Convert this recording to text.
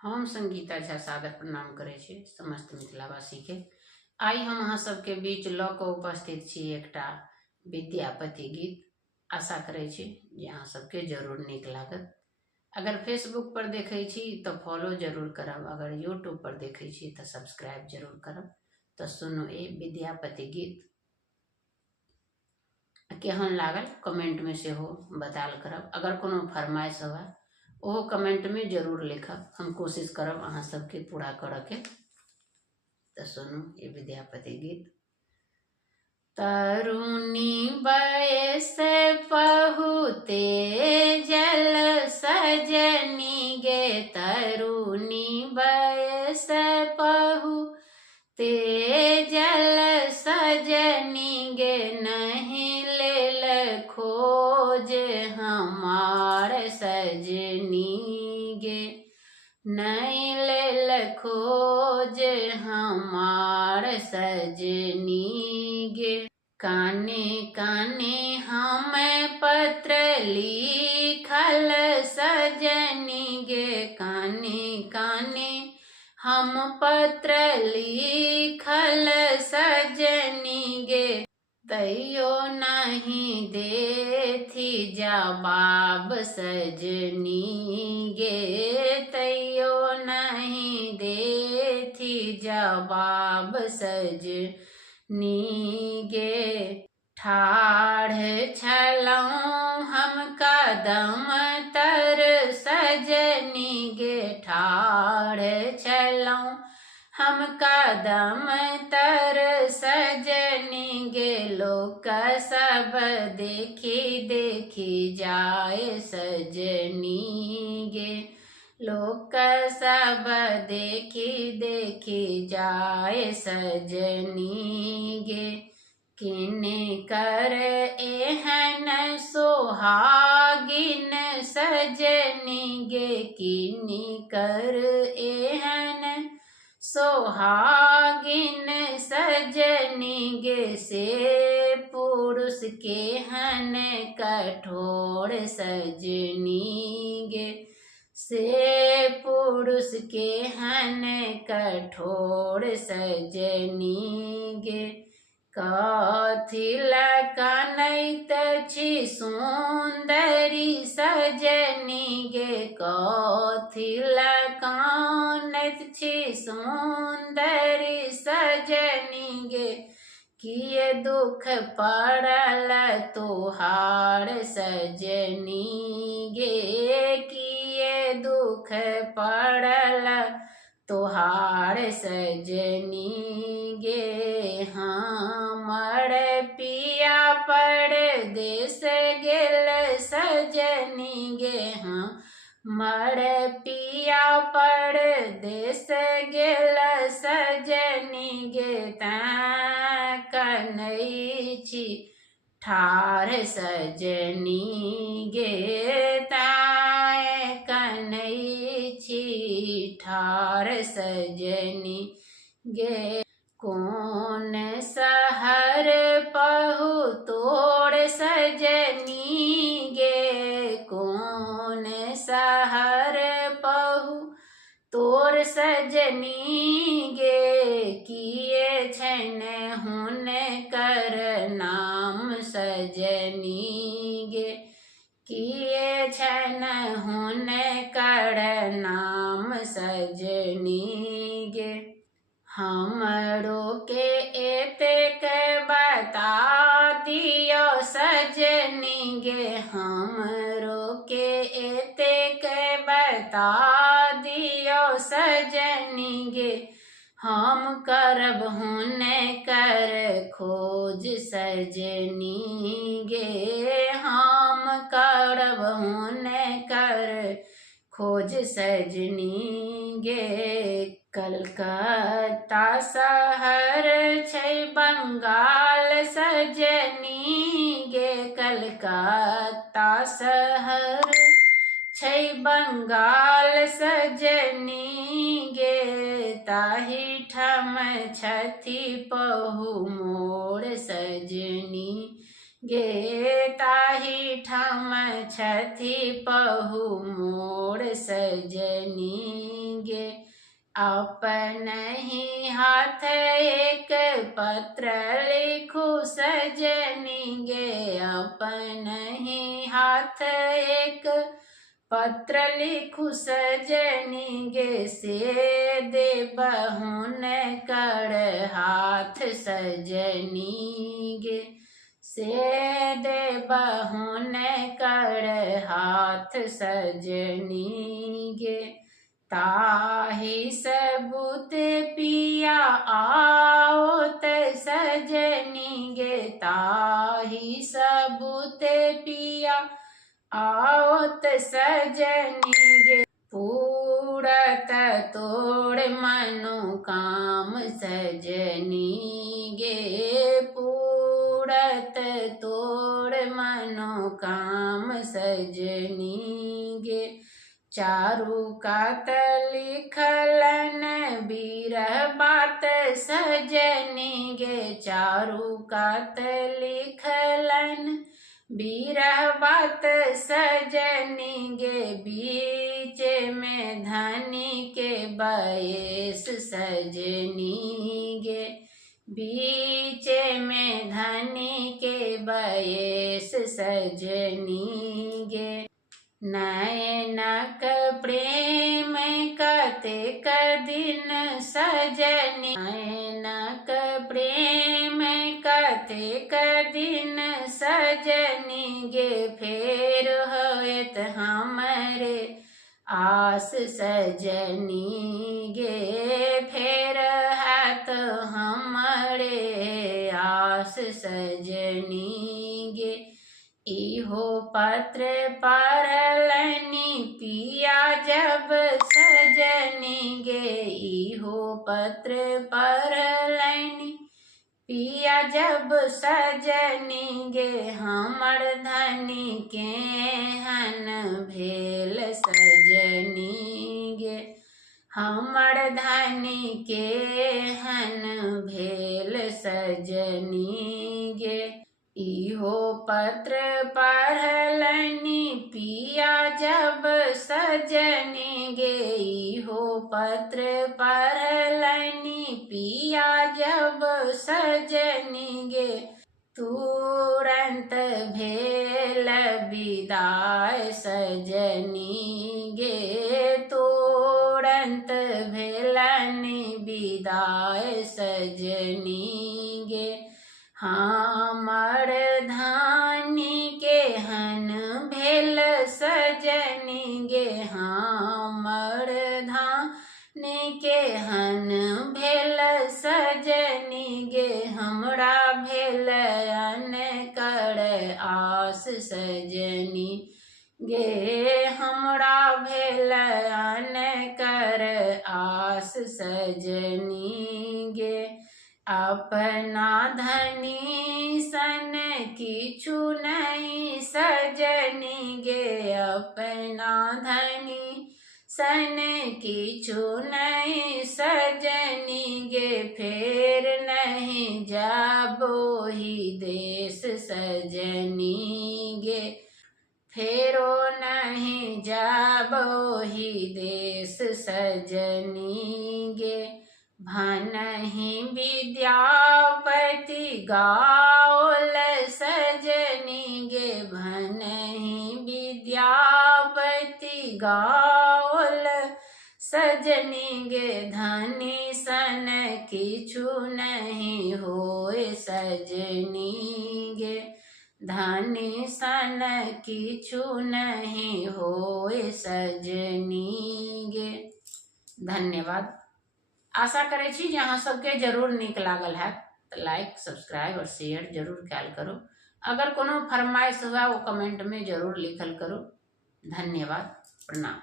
हम संगीता झा सादर प्रणाम करै छी समस्त मिथिलावासी के। आइ हम अहाँ सबके बीच लऽ कऽ उपस्थित छी एकटा विद्यापति गीत। आशा करै छी जे अहाँ सबके जरूर नीक लागत। अगर फेसबुक पर देखै छी तऽ फॉलो जरूर करब, अगर यूट्यूब पर देखै छी तऽ सब्सक्राइब जरूर करब। तऽ सुनू ए विद्यापति गीत केहन लागल कमेंट में सेहो बतायल करब। अगर कोनो फरमाइश हुआ ओहो कमेंट में जरूर लिखब, हम कोशिश करब अहाँ सबके पूरा करऽ के। तो सुनू ये विद्यापति गीत। तरुणी बयस पहुते जल सजनी गे, तरुणी बयस पहुते जल सजनी गे, नहीं लेल खोज हमार सजनी गे, नहीं लेल खोज हमार सजनी गे। काने काने हम पत्र लिखल सजनी गे, काने काने हम पत्र लिखल सजनी गे, तैयो नहीं देथी जवाब सजनी गे, तैयो नहीं देथी जवाब सजनी गे। ठाढ़ छलौं हम कदम तर सजनी गे, ठाढ़ छलौं हम कदम तर सजनी गे, लोक सब देखी देखी जाए सजनी गे, लोक सब देखी देखी जाए सजनी गे। किने कर एहन सोहागिन सजनी गे, किने कर एहन सोहागिन सजनी गे, से पुरुष के हन कठोर सजनी गे, से पुरुष के हन कठोर सजनी गे। कथी लऽ कानैत छी सुन्दरी सजनी गे, कथी लऽ कानैत छी सुन्दरी सजनी गे, किए दुख पड़ल तोहार सजनी गे, किए दुख पड़ल तोहार सजनी गे। हमर पिया परदेस गेल सजनी गे, हमर पिया परदेस गेल सजनी गे, तैं कनै छी ठाढ़ सजनी गे, तैं कनै छी ठाढ़ सजनी गे। कौन शहर पहु तोर सजनी गे, कौन शहर पहु तोर सजनी गे, किए छैन हुनकर नाम सजनी गे, किए छैन हुनकर नाम सजनी गे। हमरो के एतेक बता दियो सजनी गे, हमरो के एतेक बता दियो सजनी गे, हम करब हुनकर खोज सजनी गे, हम करब हुनकर खोज सजनी गे। कलकत्ता शहर छै बंगाल सजनी गे, कलकत्ता शहर छै बंगाल सजनी गे, ताहि ठम छथि पहु मोर सजनी गे ताही ठाम छथि पहु मोर सजनी गे। अपन ही हाथ एक पत्र लिखु सजनी गे। अपन ही हाथ एक पत्र लिखु सजनी गे। से देबहुन कर हाथ सजनी गे। से देबहुन कर हाथ सजनी गे। ताहि सबूत पिया आओत सजनी गे। ताहि सबूत पिया आओत सजनी गे। पूरत तोड़ मनोकाम सजनी गे। पूरत तोड़ मनोकाम सजनी गे। चारु कात लिखलन बिरह बात सजनी गे। चारु कात लिखलन बिरह बात सजनी गे। बीच में धनी के बयस सजनी गे। बीच में धनी के बयस सजनी गे। नयनक प्रेम कतेक दिन सजनी। नयनक प्रेम कतेक दिन सजनी गे। फेर होयत हमरे आस सजनी गे। फेर हैत हमरे आस सजनी गे। इहो पत्र पढ़लनि पिया जब सजनी गे। इहो पत्र पढ़लनि पिया जब सजनी गे। हमर धनी केहन भेल सजनी गे। हमर धनी केहन भेल सजनी गे। इहो पत्र पढ़लनि पिया जब सजनी गे। इहो पत्र पढ़लनि पिया जब सजनी गे। तुरंत भेल विदाय सजनी गे। तुरंत भेलनि विदाय सजनी गे। हमर धानी केहन भेल सजनी गे। हमर धानी केहन भेल सजनी गे। हमरा भेल अनकर आस सजनी गे। हमरा भेल अनकर आस सजनी गे। अपना धनी सन किछु नहीं सजनी गे। अपना धनी सन किछु नहीं सजनी गे। फेर नहीं जाबोहि देश सजनी गे। फेरो नहीं जाबोहि देश सजनी गे। भनहि विद्यापति गाओल सजनी गे। भनहि विद्यापति गाओल सजनी गे। धनी सन किछु नहीं होय सजनी गे। धनी सन किछु नहीं होय सजनी गे। धन्यवाद। आशा करे छी जे अहाँ सबके जरूर नीक लागल है। तो लाइक सब्सक्राइब और शेयर जरूर कैल करो। अगर कोनो फरमाइश हुआ वो कमेंट में जरूर लिखल करो। धन्यवाद। प्रणाम।